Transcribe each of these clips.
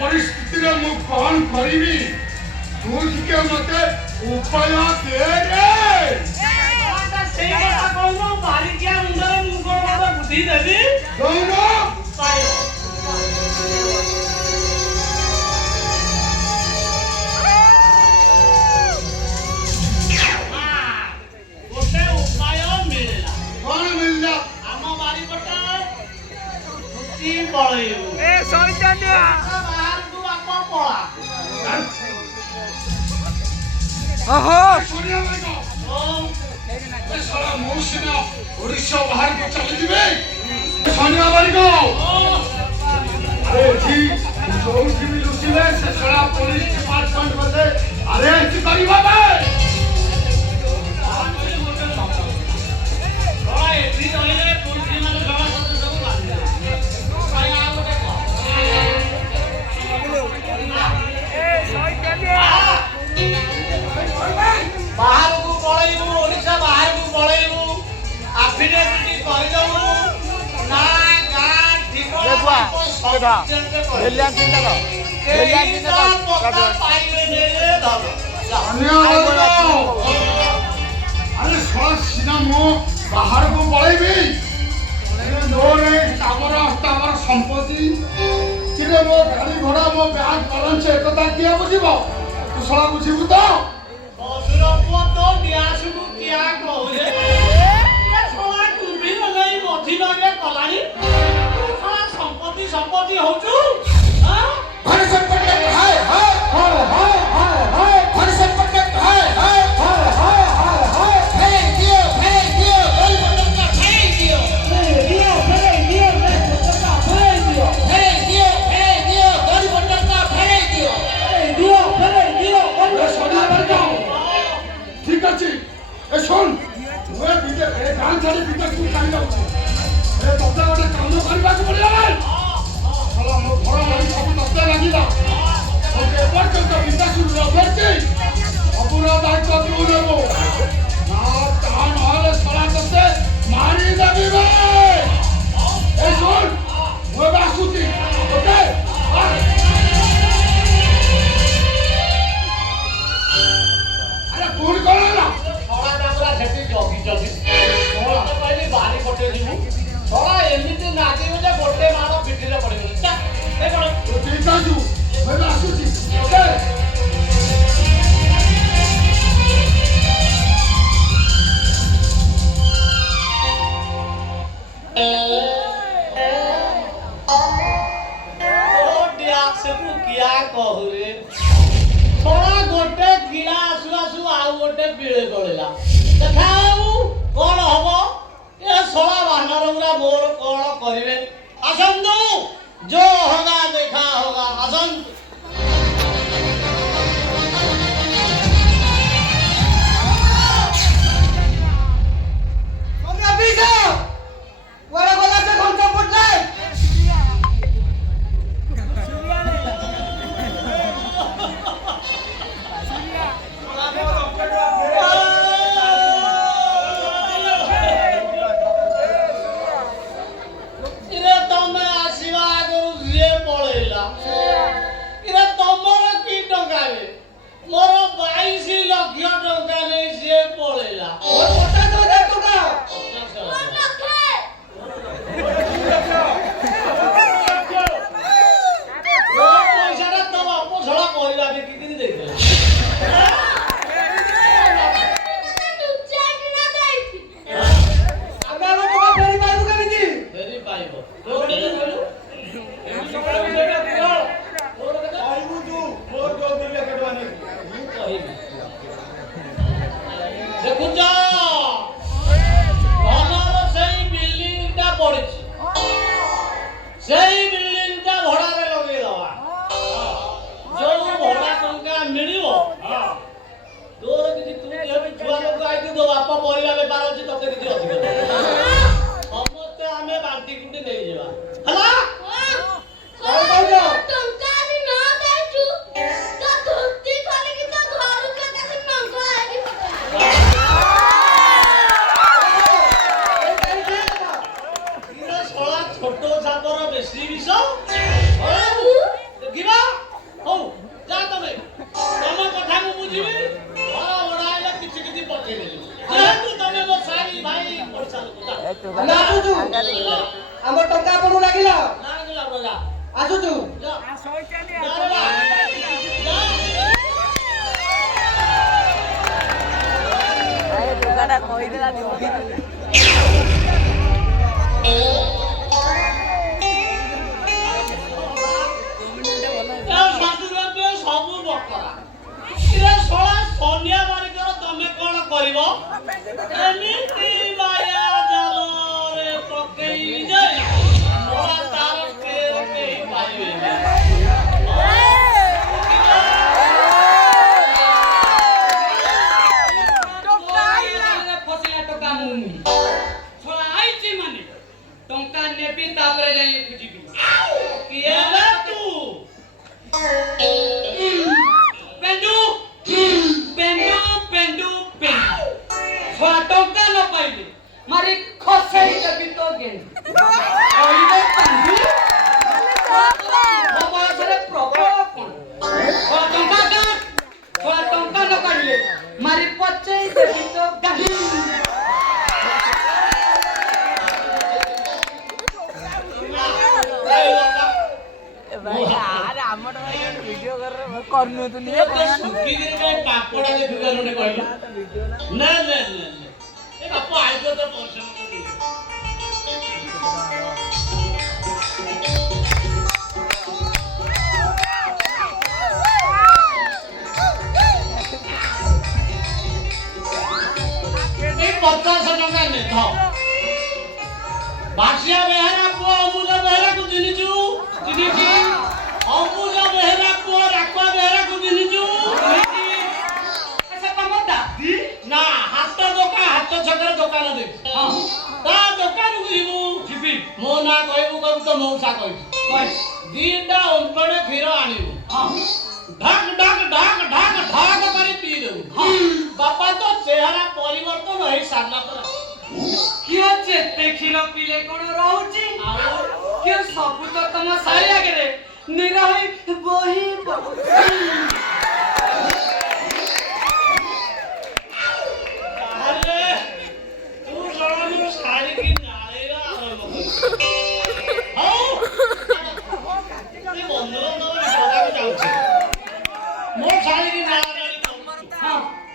परिस्थिति में कौन करी तू के मते उपाय दे रे से কথা কইনো বাড়ি কি মুন্ডরে মুগর কথা বুদ্ধি দেবি কইনো পায়ো ওতে উপায় মিললা কোন মিললা আম বাড়ি পটা ছুটি পড়াইও এ সৈতানিয়া বাহার তু আপা পড়া आहो सोनिया भाई को ओ साला मौसिना ओडिशा बाहर को चले दिबे सोनिया भाई को अरे जी जोन की भी लुसिले से साला पुलिस डिपार्टमेंट बसे अरे ऐसी करी बाबा ओए एठी तोले पुलिस माने गवा सब बांधे भाई आ गोटे ए सही केले बाहर को पळाइबु ओडिसा बाहर को पळाइबु एफिडेविट करदउ ना गा ठिकाना देखवा भेलिया चिन्ह का भेलिया चिन्ह का पाइले ने धर अरे साला सीना मो बाहर को पळाइबी नोरे तावर संपत्ति किरे मो गाड़ी घोड़ा मो ब्याज बैलेंस एकता किया बुझिबो तू साला बुझिबु तो तो नियासुकु किया कहले ये छोरा टुबी लगई मथि लगे कलानी छोरा संपत्ति होचु हां घर संपत्ति हाय हाय हाय हाय हाय घर संपत्ति हाय हाय हाय हाय हाय हे दियो गल बटन का हे दियो हे दियो गल बटन का हे दियो दियो सोनिया बरका ठीक আছে এ শোন ওই বিদে এ গান ছাড়ি বিদেশ কু কাই যাও এ ততে ওটা কাম করিବାକୁ পড়িলা ভাই শালা মো ঘর বাড়ি সব ততে লাগিলা ওকে পর্যন্ত বিদেশ রবেছি অপুরা দায়িত্ব তুই নেব না তা নহলে শালা ততে মারি দেবি ভাই এ শোন মই বাসুতি ওকে फोन कर ना छोड़ा डाबरा झटी जगी छोड़ा तो पहले बारी पटे जीवु छोड़ा एमिति नागी जे गोटे मारो पिठी रे पड़ी गले चा ए कोन तो ठीक आजू मैं आसुची ओके ओ दिया से तू किया कहू रे छोड़ा गोटे गिरा आसु आसु आउ गोटे बिळे गळिला देखाऊ कोन हबो ए सोळा बानर गुरा मोर कोन करिवे आसंतु जो होगा देखा होगा आसंतु सोनिया बीजा वरे गोला से घंटा फुटले ଆମେ ଆସୁଛୁ ଆମ ଟଙ୍କା ଆପଣଙ୍କୁ ଲାଗିଲା ଆସୁଛୁ ସବୁ ବକରା ସନିଆ ବାରିକର ତମେ କଣ କରିବ ଏମିତି ମାୟା ଜାଲରେ ପକେଇ ଯାଏ ତାର କେହି ପାଇବେନି ଟଙ୍କା ନେବି ତାପରେ ଯାଇ ବୁଝିବି କିଏ ତୁ ପେଣ୍ଡୁ ପେଣ୍ଡୁ ପେଣ୍ଡୁ ପେଣ୍ଡୁ ଛୁଆ ଟଙ୍କା ନ ପାଇଲେ ମାରି ଖସେଇ ଦେବି ତ ଗେଣ୍ଡୁ କହିଲେ ପାଣ୍ଡୁ ମୋ ବୟସରେ ପ୍ରବଳ କଣ ଛୁଆ ଟଙ୍କା କାଟ ଛୁଆ ଟଙ୍କା ନ କାଢିଲେ ମାରି ପଚେଇ ଦେବି ତ ଗାଣ୍ଡୁ ଭିଡିଓ କରୁନୁ ତୁ ନିଏ ସୁକିରେ କାପଡା ଦେଖି କରୁନେ କହିଲୁ ନା ନା ନା ଏ ବାପ ଆଇतो ତ ପରିଶ୍ରମ କରି ଏ 50 ଟଙ୍କା ନେ ଧ ବାସିଆ ବେହେରା ପୁଅ ଅମୁଲ ବେହେରାକୁ ଚିହ୍ନିଛୁ ଚିହ୍ନିଛି ଅମୁଲ ବେହେରା ପୁଅ ରାକୁଆ ବେହେରାକୁ ଚିହ୍ନିଛୁ ସେ ତମ ଦାଦି ନା ହାଟ ଛକରେ ଦୋକାନ ଦେଇଛି ତା ଦୋକାନକୁ ଯିବି ମୋ ନାଁ କହିବୁ ତ ମଉସା କହିଛି ଦିଟା ଓମ୍ପଡେ କ୍ଷୀର ଆଣିବୁ ଢାକ ଢାକ ଢାକ ଢାକ ଢାକ କରି ପିଇଦେବୁ ବାପା ତ ଚେହେରା ପରିବର୍ତ୍ତନ ହେଇ ସାରିଲା ପରା କିଏ ଯେତେ କ୍ଷୀର ପିଇଲେ କଣ ରହୁଛି କିଏ ସବୁ ତ ତମ ଶାଳୀ ଆଗରେ ନିରହି ବହି ତାହେଲେ ତୁ ଜଣକୁ ଶାଳୀକି ନାଳେଇବା ଆରମ୍ଭ ହଉ ବନ୍ଧୁବାନ୍ଧବ ବିପଦକୁ ଯାଉଛି ମୋ ଶାଳୀକି ନାଳାନାଳି କରୁଛୁ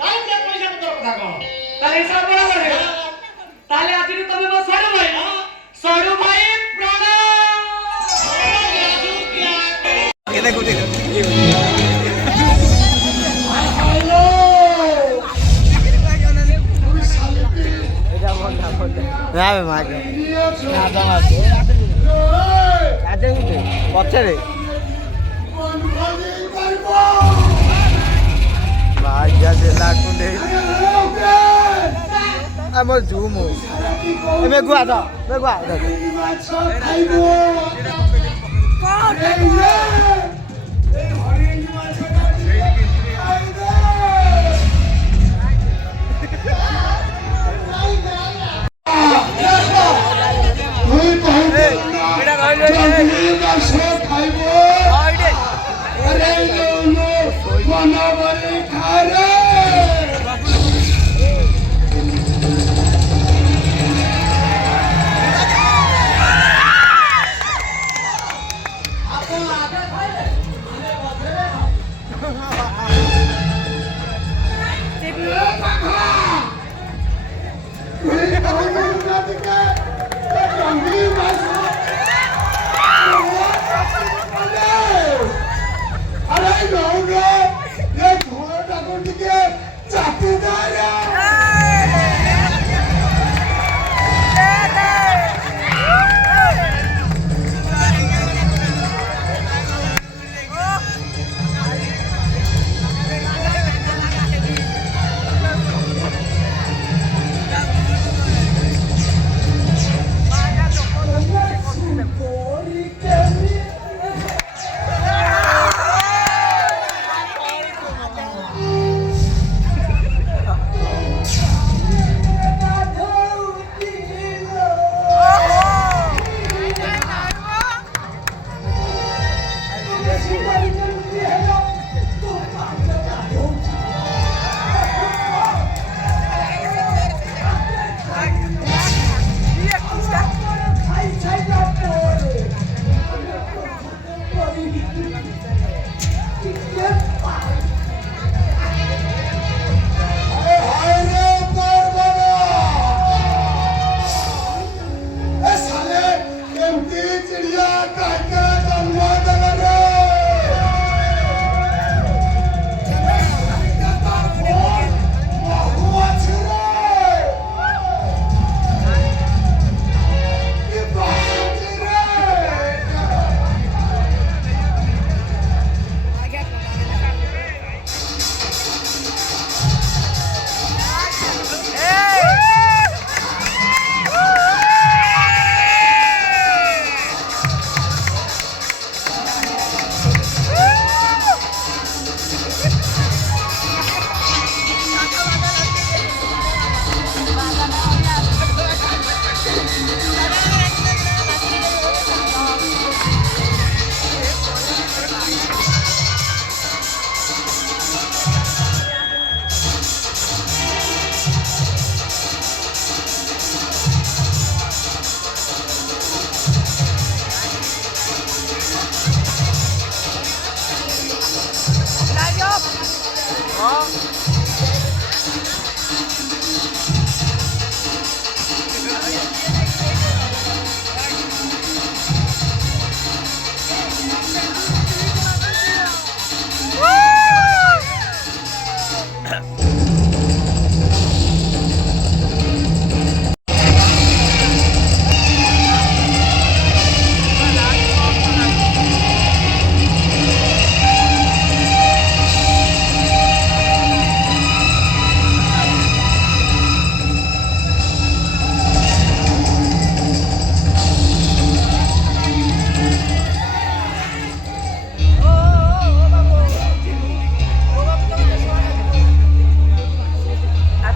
ତାହେଲେ ପଇସା ପତ୍ର କଥା କଣ ତାହେଲେ ହିସାବ ବରାବର ହେଲା ତାହେଲେ ଆଜିରୁ ତମେ ମୋ ସରୁ ଭାଇ ପ୍ରାଣ ପଛରେ ଆମ ଝୁମ ମେଘୁଆ ତ ମେଘୁଆ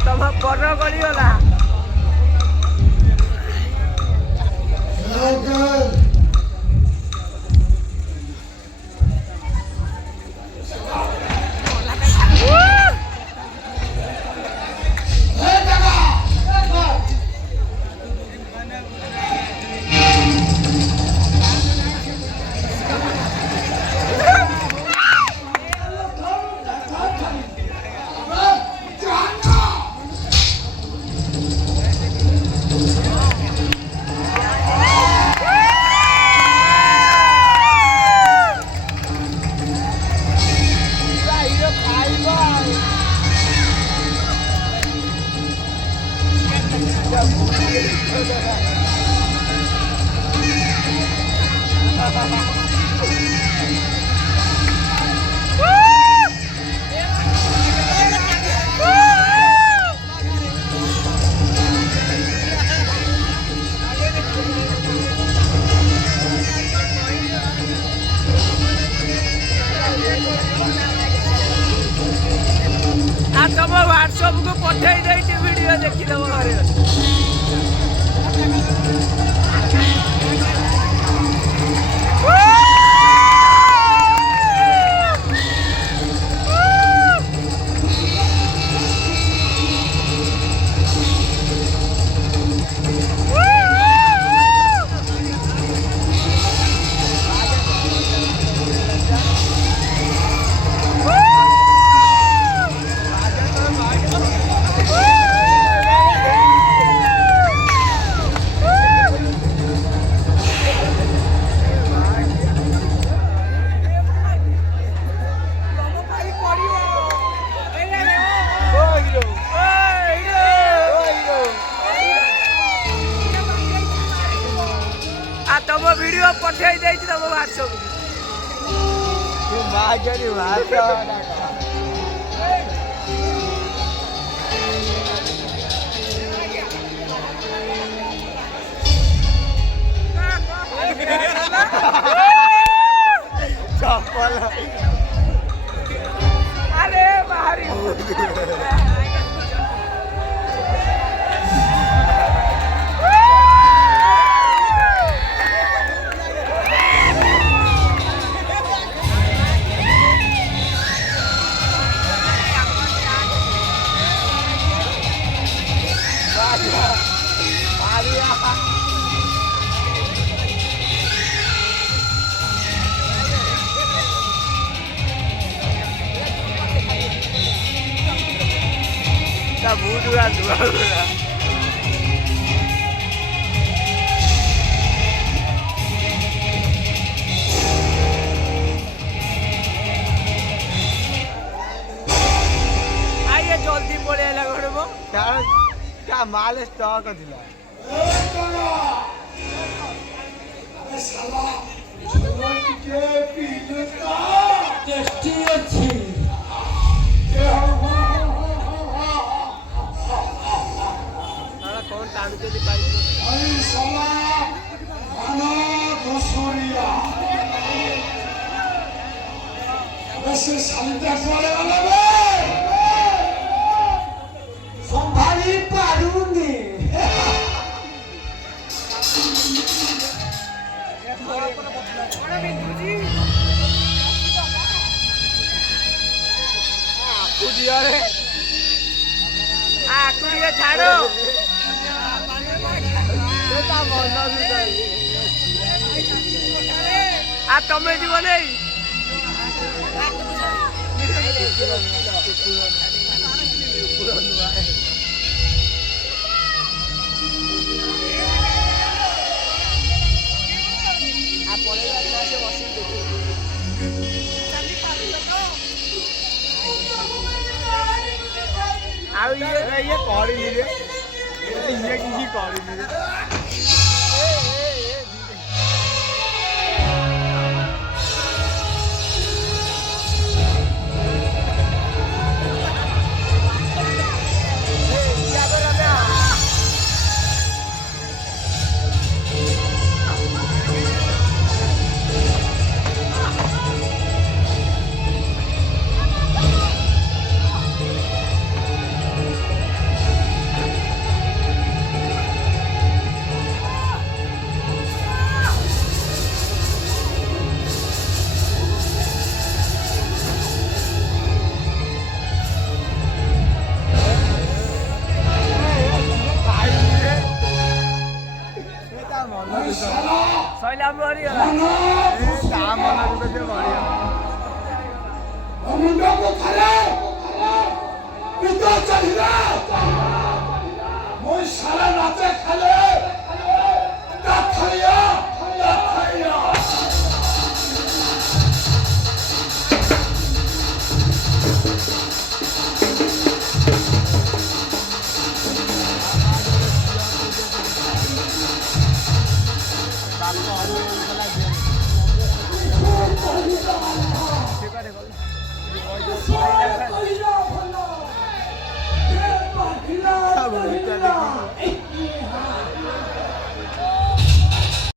ତମ କର୍ଣ୍ଣ ଗଳିଗଲା। ତମ ହ୍ୱାଟ୍ସଆପ୍ କୁ ପଠେଇ ଦେଇଛି ଭିଡ଼ିଓ ଦେଖିଦବ ଘରେ। ତମ ଭିଡ଼ିଓ ପଠେଇ ଦେଇଛି ତମ ହ୍ୱାଟ୍ସଆପ୍ ଚପଲ ଆରେ ବାହାରି buduan dua. आइए जल्दी पड़े घर में क्या माल स्टॉक दिला कौन टाइम के लिए संभाली पारूंगी छाड़ो आ तमें जीवन ଆଉ ଇଏ କରିନି ରେ ଇଏ କିଛି କରିନି ରେ ସଇଲା ମରିଗଲା ତା ମନ ଦୁଃଖ ସେ ମରିଗଲା ମୁଣ୍ଡକୁ ଥରେ ପିତ ଚାଲିଲା ମୁଁ ସାରା ନାଚେ ଖାଲେ ଦାଥଇଆ ଭଲ